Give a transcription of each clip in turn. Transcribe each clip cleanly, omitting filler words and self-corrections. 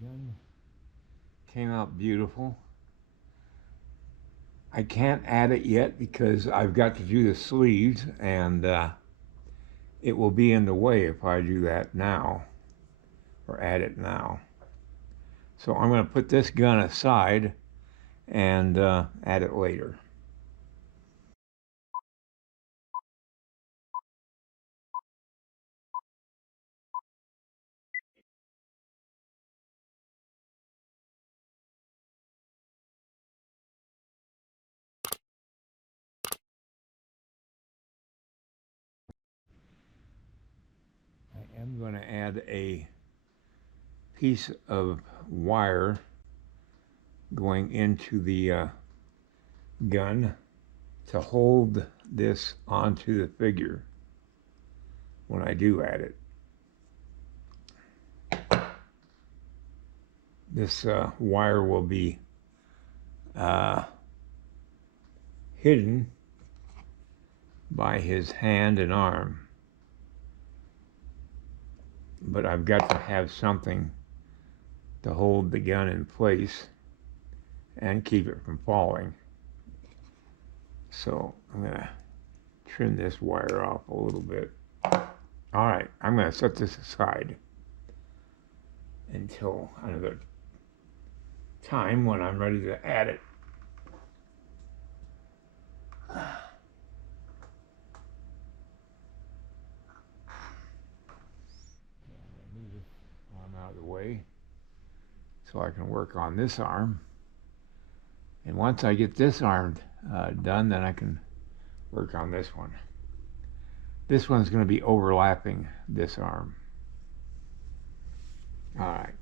gun came out beautiful. I can't add it yet because I've got to do the sleeves, and it will be in the way if I do that now or add it now. So I'm going to put this gun aside and add it later. I am going to add a piece of wire going into the gun to hold this onto the figure when I do add it. This wire will be hidden by his hand and arm, but I've got to have something to hold the gun in place and keep it from falling. So I'm going to trim this wire off a little bit. All right, I'm going to set this aside until another time when I'm ready to add it. Move this arm out of the way so I can work on this arm. And once I get this arm done, then I can work on this one. This one's going to be overlapping this arm. All right.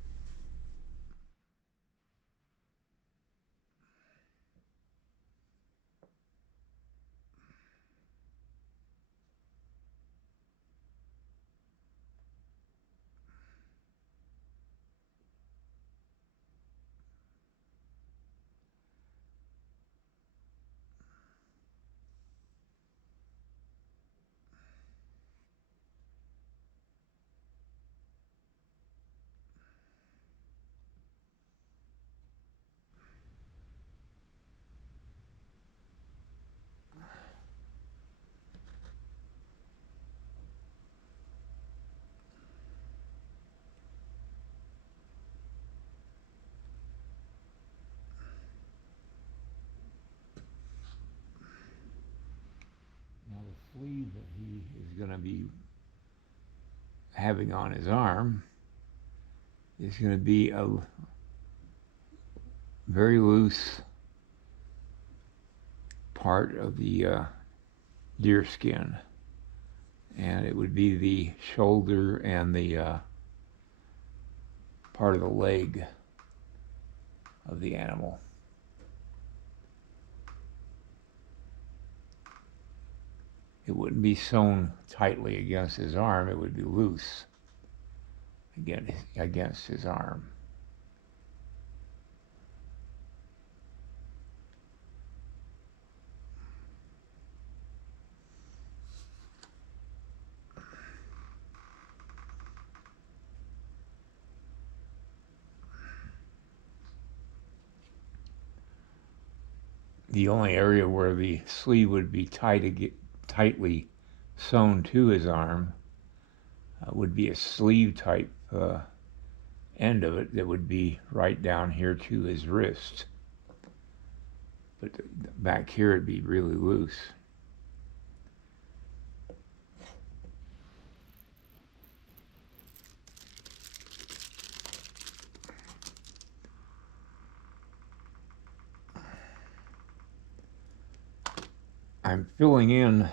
Now the sleeve that he is going to be having on his arm is going to be a very loose part of the deer skin, and it would be the shoulder and the part of the leg of the animal. It wouldn't be sewn tightly against his arm, it would be loose against his arm. The only area where the sleeve would be tightly sewn to his arm would be a sleeve type end of it that would be right down here to his wrist. But back here it'd be really loose. I'm filling in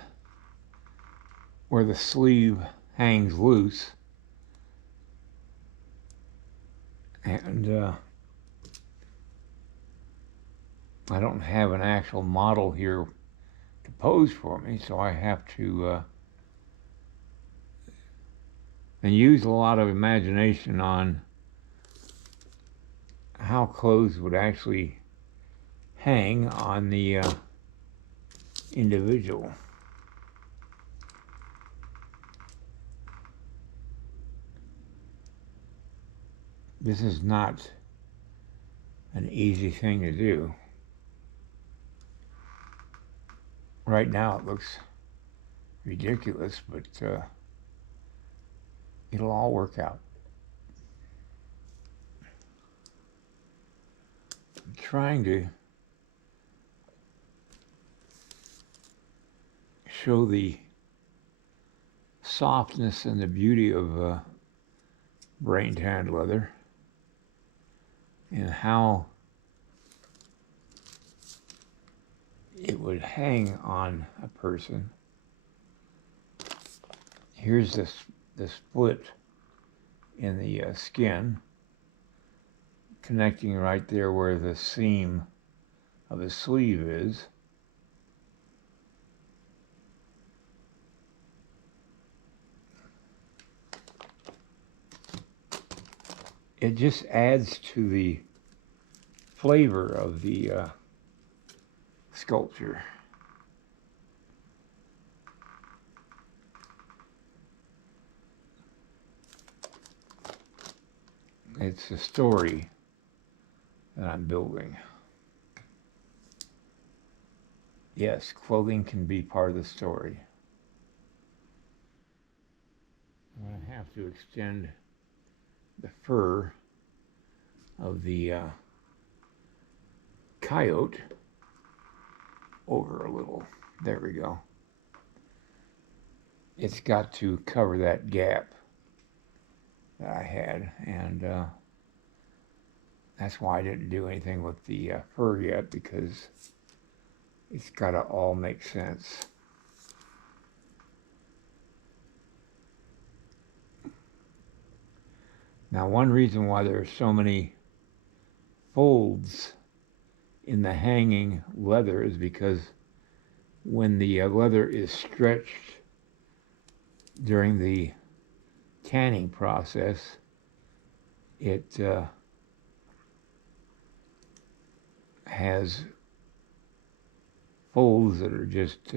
where the sleeve hangs loose, and I don't have an actual model here to pose for me, so I have to and use a lot of imagination on how clothes would actually hang on the individual. This is not an easy thing to do. Right now it looks ridiculous, but it'll all work out. I'm trying to show the softness and the beauty of brain tanned leather and how it would hang on a person. Here's the split in the skin, connecting right there where the seam of the sleeve is. It just adds to the flavor of the sculpture. It's a story that I'm building. Yes, clothing can be part of the story. I'm going to have to extend the fur of the coyote over a little. There we go. It's got to cover that gap that I had, and that's why I didn't do anything with the fur yet, because it's got to all make sense. Now, one reason why there are so many folds in the hanging leather is because when the leather is stretched during the tanning process, it has folds that are just,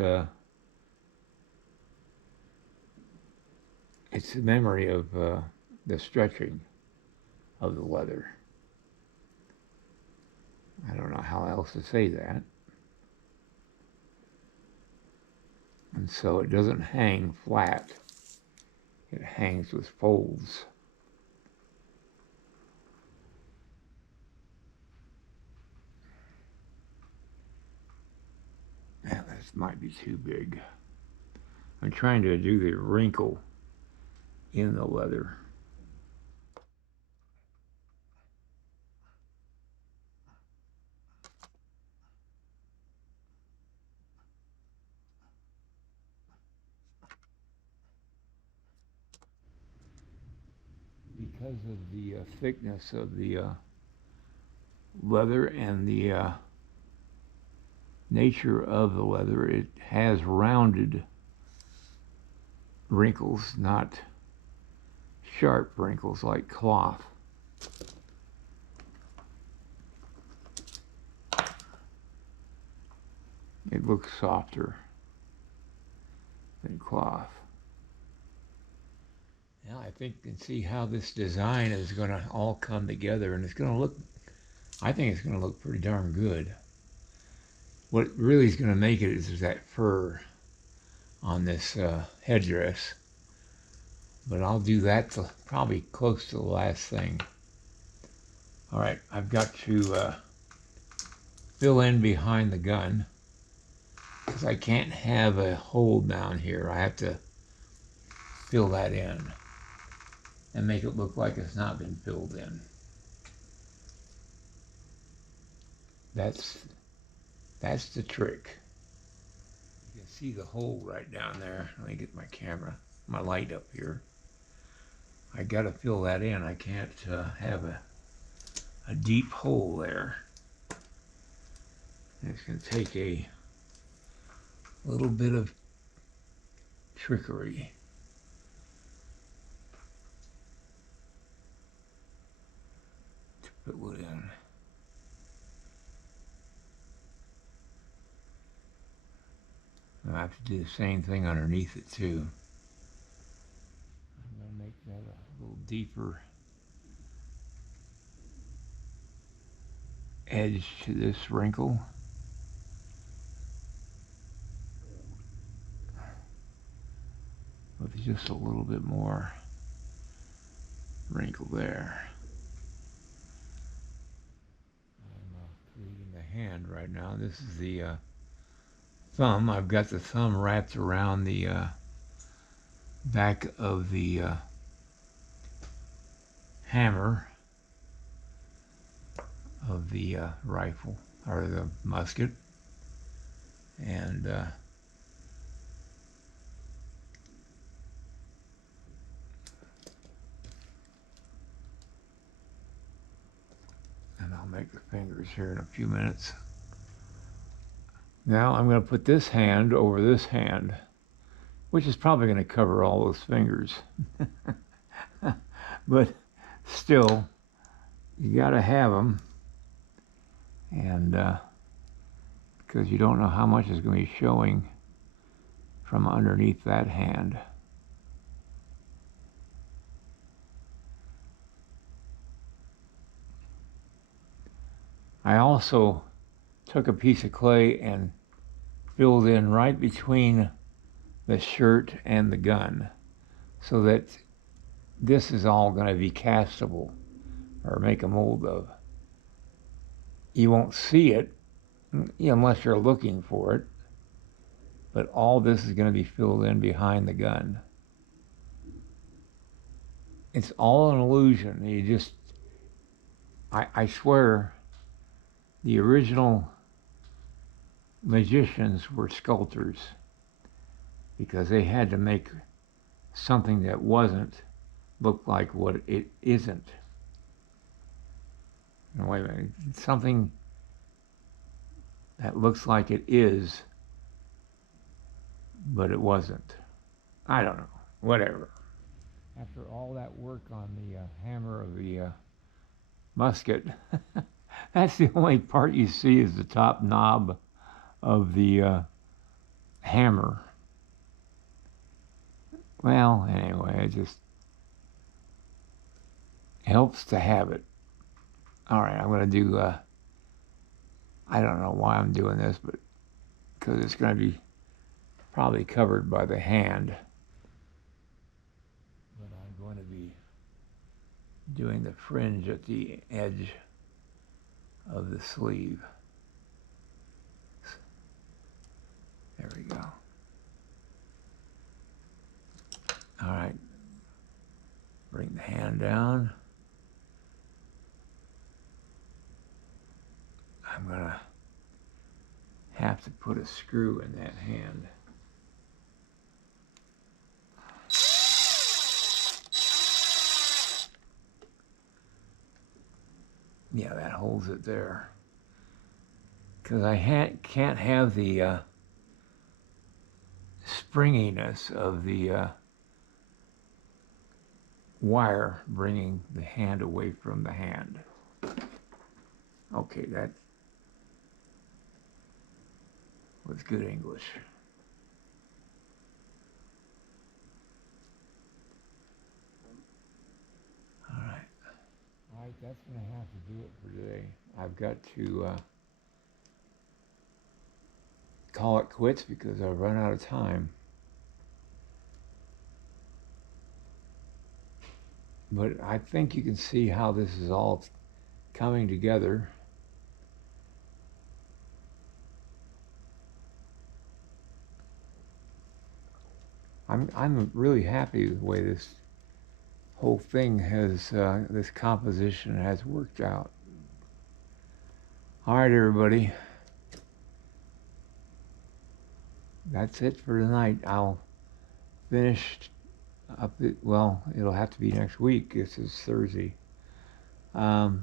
it's the memory of the stretching of the leather. I don't know how else to say that. And so it doesn't hang flat. It hangs with folds. Yeah, this might be too big. I'm trying to do the wrinkle in the leather. Because of the thickness of the leather and the nature of the leather, it has rounded wrinkles, not sharp wrinkles like cloth. It looks softer than cloth. Now I think you can see how this design is going to all come together, and it's going to look, I think it's going to look pretty darn good. What really is going to make it is that fur on this headdress, but I'll do that till probably close to the last thing. All right, I've got to fill in behind the gun because I can't have a hole down here. I have to fill that in and make it look like it's not been filled in. That's the trick. You can see the hole right down there. Let me get my camera, my light up here. I got to fill that in. I can't have a deep hole there. It's going to take a little bit of trickery. To fill it in. I have to do the same thing underneath it too. I'm going to make that a little deeper edge to this wrinkle. With just a little bit more wrinkle there. I'm creating the hand right now. This is the thumb. I've got the thumb wrapped around the back of the hammer of the rifle, or the musket, and I'll make the fingers here in a few minutes. Now I'm going to put this hand over this hand, which is probably going to cover all those fingers. But still, you got to have them, and because you don't know how much is going to be showing from underneath that hand. I also took a piece of clay and filled in right between the shirt and the gun, so that this is all going to be castable or make a mold of. You won't see it unless you're looking for it, but all this is going to be filled in behind the gun. It's all an illusion. You just, I swear, the original magicians were sculptors, because they had to make something that wasn't look like what it isn't. No, wait a minute. Something that looks like it is, but it wasn't. I don't know. Whatever. After all that work on the hammer of the musket, that's the only part you see is the top knob of the hammer. Well, anyway, it just helps to have it. All right, I'm going to do, I don't know why I'm doing this, but because it's going to be probably covered by the hand. But I'm going to be doing the fringe at the edge of the sleeve. There we go. All right, bring the hand down. I'm gonna have to put a screw in that hand. Yeah, that holds it there. Because I can't have the springiness of the wire bringing the hand away from the hand. Okay, that was good English. All right, that's going to have to do it for today. I've got to call it quits because I've run out of time. But I think you can see how this is all coming together. I'm really happy with the way this whole thing has, this composition has worked out. All right, everybody. That's it for tonight. I'll finish up it. Well, it'll have to be next week. This is Thursday. It'll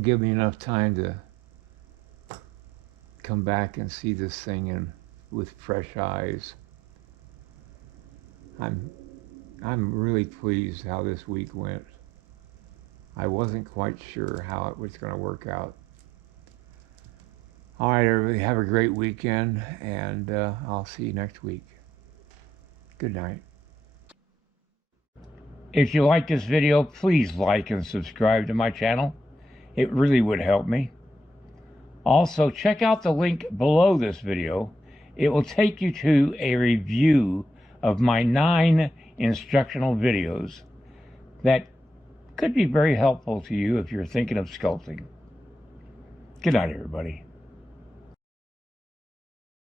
give me enough time to come back and see this thing with fresh eyes. I'm really pleased how this week went. I wasn't quite sure how it was going to work out. All right, everybody, have a great weekend, and I'll see you next week. Good night. If you like this video, please like and subscribe to my channel. It really would help me. Also, check out the link below this video. It will take you to a review of my 9 instructional videos that could be very helpful to you if you're thinking of sculpting. Good night, everybody.